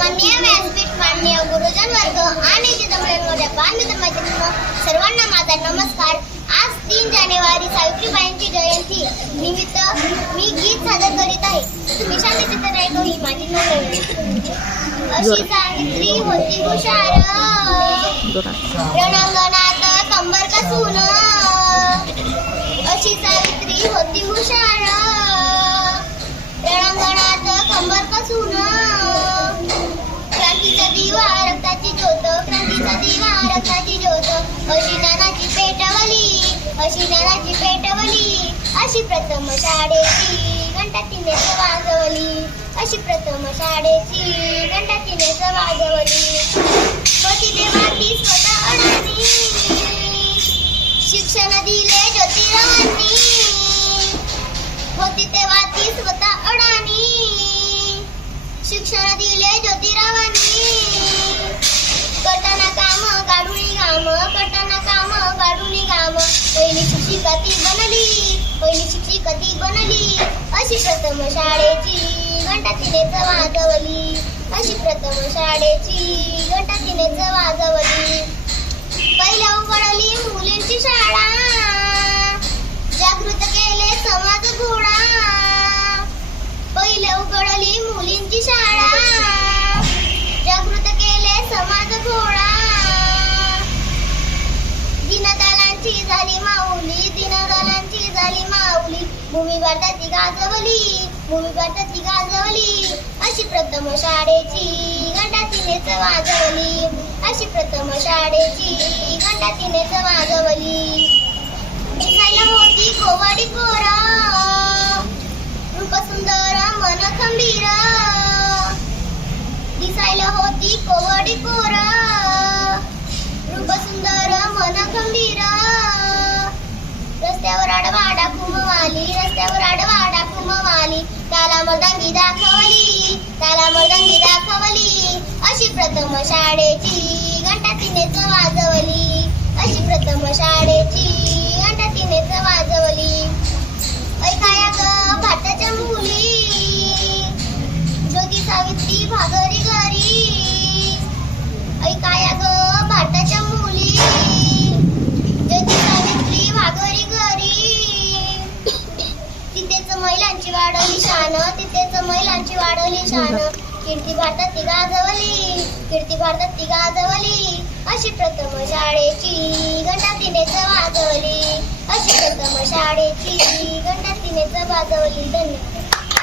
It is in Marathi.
सन्माननीय व्यासपीठ, माननीय गुरुजन वर्ग आणि मोठ्या बालमित्र सर्वांना माझा नमस्कार. आज 3 जानेवारी सावित्रीबाईंची जयंती निमित्त मी गीत सादर करीत आहे. तुम्ही शांत चित्र राहिलो ही माझी नोंदणी. अशी सावित्री होती हुशार, रणांगणात कंबर कसून. अशी सावित्री होती हुशार, रणांगणात कंबर कसून. क्रांतीचा दिवा रक्ताची ज्योत, क्रांतीचा दिवा रक्ताची ज्योत. अशी ज्ञानाची पेटवली, अशी ज्ञानाची पेटवली. अशी प्रथम शाळेची घंटा तिनेच वाजवली, अशी प्रथम शाळेची घंटा तिनेच वाजवली. होती तेव्हा ती स्वतः अडाणी, शिक्षण दिले ज्योतिरावांनी. होती तेव्हा ती स्वतः अडाणी, शिक्षण दिले ज्योतिरावांनी. करताना काम काढून गाम, करताना काम काढून गाम. पहिली शिक्षिका ती बनली, पहिली शिक्षिका ती बनली. अशी प्रथम शाळेची घंटा तिनेच वाजवली, अशी प्रथम शाळेची घंटा तिनेच वाजवली. पहिल्या उघडली मुलींची शाळा, जागृत केले समाज घोडा. पहिले उघडली मुलींची शाळा, जागृत केले समाज घोडा. दीनदलांची झाली माऊली, दीनदलांची झाली माऊली. भूमी भारताची गाजवली, भूमी भारताची गाजवली. अशी प्रथम शाळेची घंटा तिनेच वाजवली, अशी प्रथम शाळेची घंटा तिनेच वाजवली. दिसायला होती कोवडी कोर, रूप सुंदर मन खंबीर. दिसायला होती कोवडी कोर, रूप सुंदर मन खंबीर. रस्त्यावर आडवाडा कुमवाली, रस्त्यावर आडवाडा कुमवाली. त्याला मर्दांगी दाखवली, त्याला मर्दांगी दाखवली. अशी प्रथम शाळेची घंटा तिनेच वाजवली, अशी प्रथम शाळेची घंटा तिनेच वाजवली. ऐकाया ग भारताच्या मुली, ज्योती सावित्री भागरी घरी. ऐकाया ग भारताच्या मुली, ज्योती सावित्री भागरी घरी. तिथेच महिलांची वाढवली शान, तिथेच महिलांची वाढवली शान. कीर्ती भारतात ती गाजवली, कीर्ती भारतात ती गाजवली. अशी प्रथम शाळेची घंटा तिनेच वाजवली, अशी प्रथम शाळेची घंटा तिनेच वाजवली. धन्यवाद.